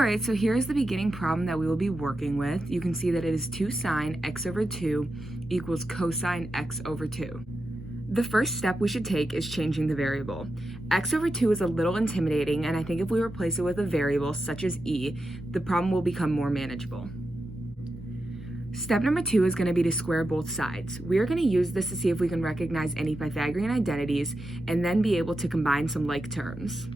All right, so here's the beginning problem that we will be working with. You can see that it is 2 sine x over 2 equals cosine x over 2. The first step we should take is changing the variable. X over 2 is a little intimidating, and I think if we replace it with a variable such as e, the problem will become more manageable. Step number 2 is going to be to square both sides. We are going to use this to see if we can recognize any Pythagorean identities and then be able to combine some like terms.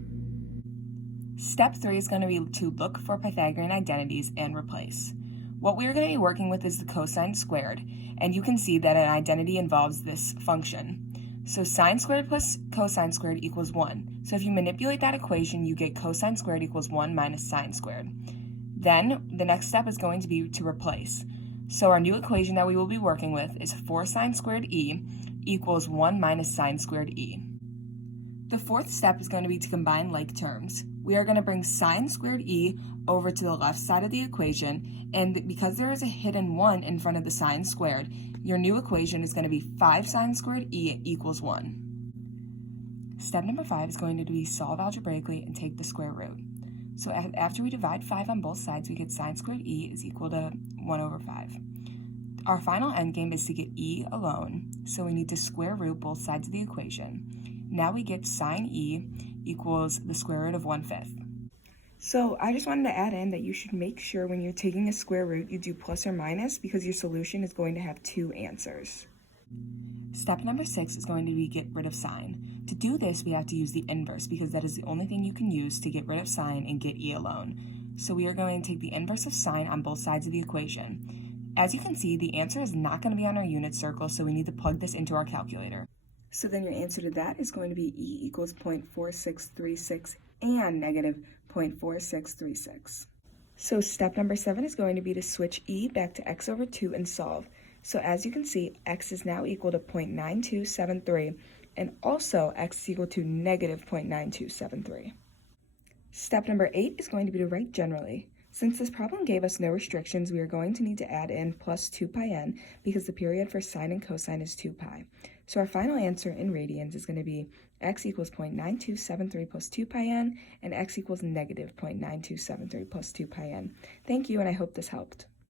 Step 3 is going to be to look for Pythagorean identities and replace. What we are going to be working with is the cosine squared, and you can see that an identity involves this function. So sine squared plus cosine squared equals 1. So if you manipulate that equation, you get cosine squared equals 1 minus sine squared. Then the next step is going to be to replace. So our new equation that we will be working with is 4 sine squared e equals 1 minus sine squared e. The fourth step is going to be to combine like terms. We are going to bring sine squared e over to the left side of the equation, and because there is a hidden 1 in front of the sine squared, your new equation is going to be 5 sine squared e equals 1. Step number 5 is going to be solve algebraically and take the square root. So after we divide 5 on both sides, we get sine squared e is equal to 1 over 5. Our final endgame is to get e alone, so we need to square root both sides of the equation. Now we get sine e equals the square root of 1/5. So I just wanted to add in that you should make sure when you're taking a square root, you do plus or minus because your solution is going to have 2 answers. Step number 6 is going to be get rid of sine. To do this, we have to use the inverse because that is the only thing you can use to get rid of sine and get e alone. So we are going to take the inverse of sine on both sides of the equation. As you can see, the answer is not going to be on our unit circle, so we need to plug this into our calculator. So then your answer to that is going to be e equals 0.4636 and negative 0.4636. So step number 7 is going to be to switch e back to x over 2 and solve. So as you can see, x is now equal to 0.9273, and also x is equal to negative 0.9273. Step number 8 is going to be to write generally. Since this problem gave us no restrictions, we are going to need to add in plus 2 pi n because the period for sine and cosine is 2 pi. So our final answer in radians is going to be x equals 0.9273 plus 2 pi n, and x equals negative 0.9273 plus 2 pi n. Thank you, and I hope this helped.